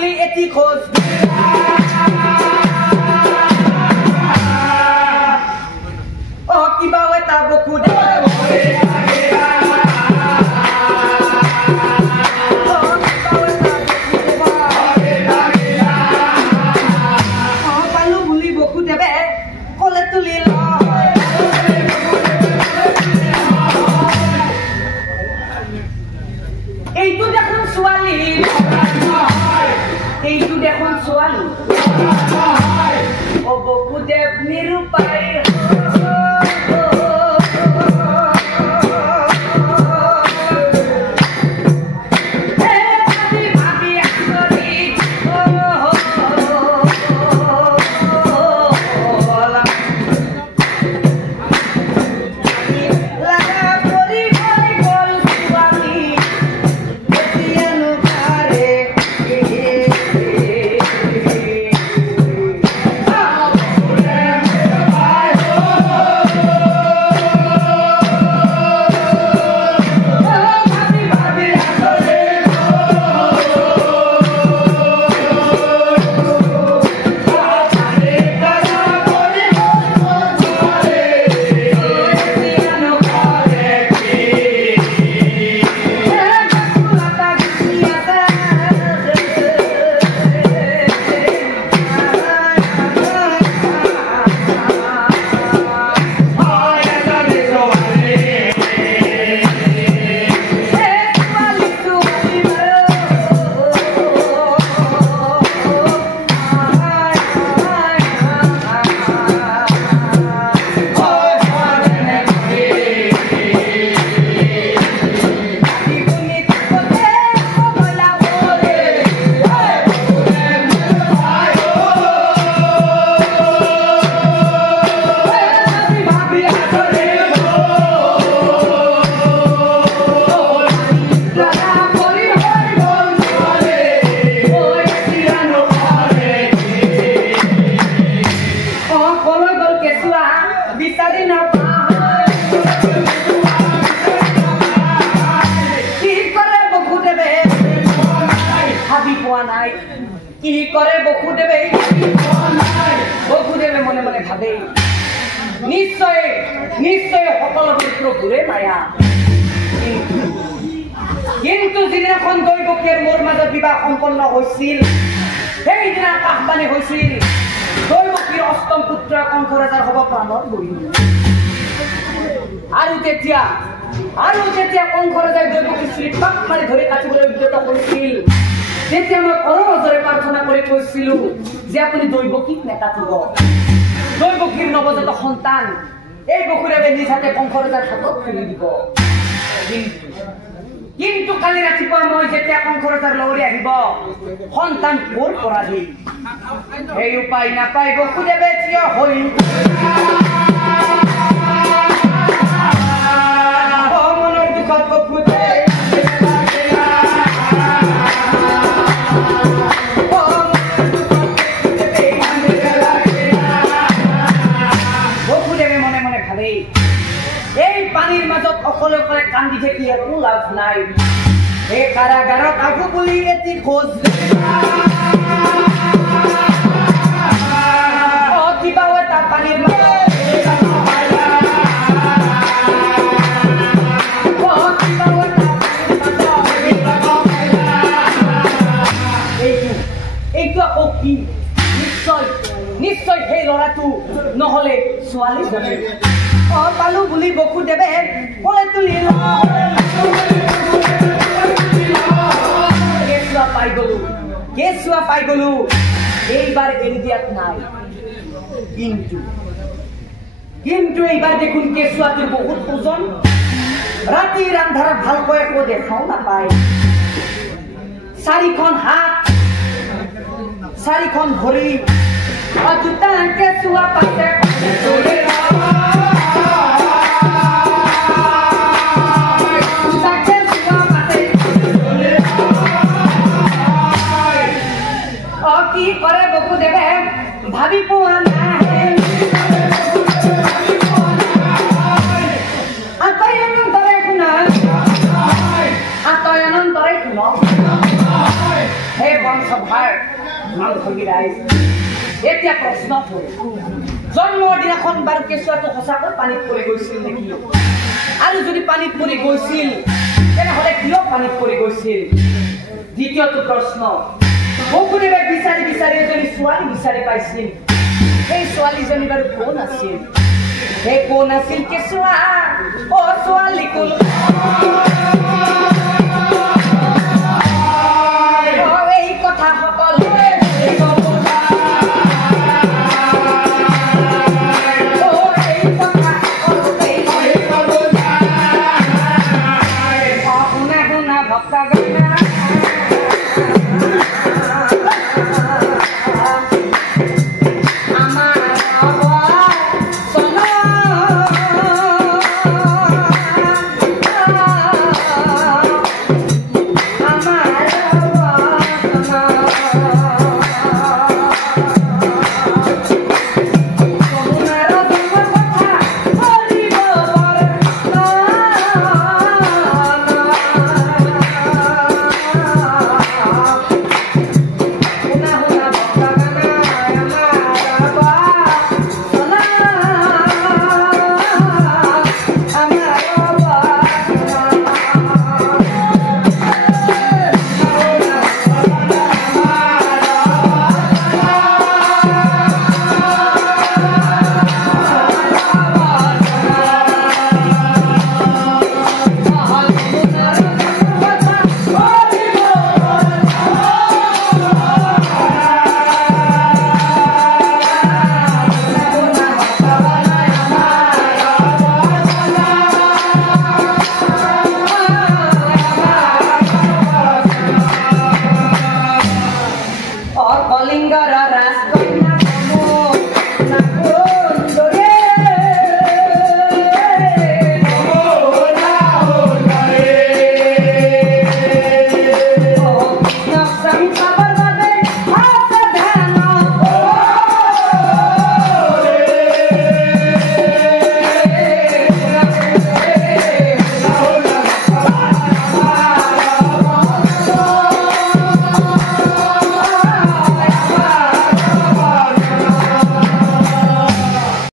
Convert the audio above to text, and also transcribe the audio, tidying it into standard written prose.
বুলি এটি খোজ কিবা এটা বকু পালো বুলি বকু দেবে কলে তুলি এইটো দেখোন ছোৱালী এইটো দেখোন ছোৱালী ও বকুদেৱ নিৰূপায় কি কৰে বকুদেবে বকুদেবে মনে মনে ভাবে নিশ্চয় নিশ্চয় সকলোবোৰ প্ৰভুৰে মায়া কিন্তু যিদিনাখন দৈবকীৰ মোৰ মাজত বিবাহ সম্পন্ন হৈছিল সেইদিনা কাহবানী হৈছিল দৈবকীৰ অষ্টম পুত্ৰ কংস ৰজাৰ হ'ব প্ৰাণৰ বলি আৰু তেতিয়া কংস ৰজাই দৈবকীৰ চুলিত পাক মাৰি ধৰি কাটিবলৈ উদ্যত কৰিছিল তেতিয়া মই কৰজৰে প্ৰাৰ্থনা কৰি কৈছিলো যে আপুনি দৈবকীক নেকাটিব দৈবকীৰ নৱজাত সন্তান এই বকুদেৱে নিজ হাতে কংস ৰজাৰ হাতত তুলি দিব কিন্তু কালি ৰাতিপুৱা মই যেতিয়া কংস ৰজাৰ লৰি আহিব সন্তান ক'ৰ পৰা দিম এই উপায় নাপাই বকুদেৱে থিয় হৈ মনৰ দুখত বকুদেৱে পানীৰ মাজত অকলে অকলে কান্দি থাকি একো লাভ নাই এই কাৰাগাৰত আগু বুলি এটি খোজ কিবা এটা পানীৰ এইটো আকৌ কি নিশ্চয় সেই ল'ৰাটো নহলে ছোৱালী যাবে পালো বুলি বকুদেৱে কলে তুলি কেঁচুৱা পাই গলো এইবাৰ এৰি দিয়াত নাই কিন্তু এইবাৰ দেখোন কেঁচুৱাটোৰ বহুত ওজন ৰাতিৰ আন্ধাৰত ভালকৈ একো দেখাও নাপায় চাৰিখন হাত চাৰিখন ভৰি দুটা কেঁচুৱা পাইছে কি কৰে বকুদেৱে ভাবি পোৱা নাই আতয়নন্তৰে শুনক হে বংশভাৰ ধৰি ৰাইজ এতিয়া প্ৰশ্ন হ'ল জন্মৰ দিনাখন বাৰু কেঁচুৱাটো সঁচাকৈ পানীত পৰি গৈছিল নেকি আৰু যদি পানীত পৰি গৈছিল তেনেহ'লে কিয় পানীত পৰি গৈছিল দ্বিতীয়টো প্ৰশ্ন কোনোবাই বিচাৰি বিচাৰি এজনী ছোৱালী বিচাৰি পাইছিল সেই ছোৱালীজনী বাৰু কোন আছিল সেই কোন আছিল কেঁচুৱা অ ছোৱালী কোন এই কথা সকলোৱে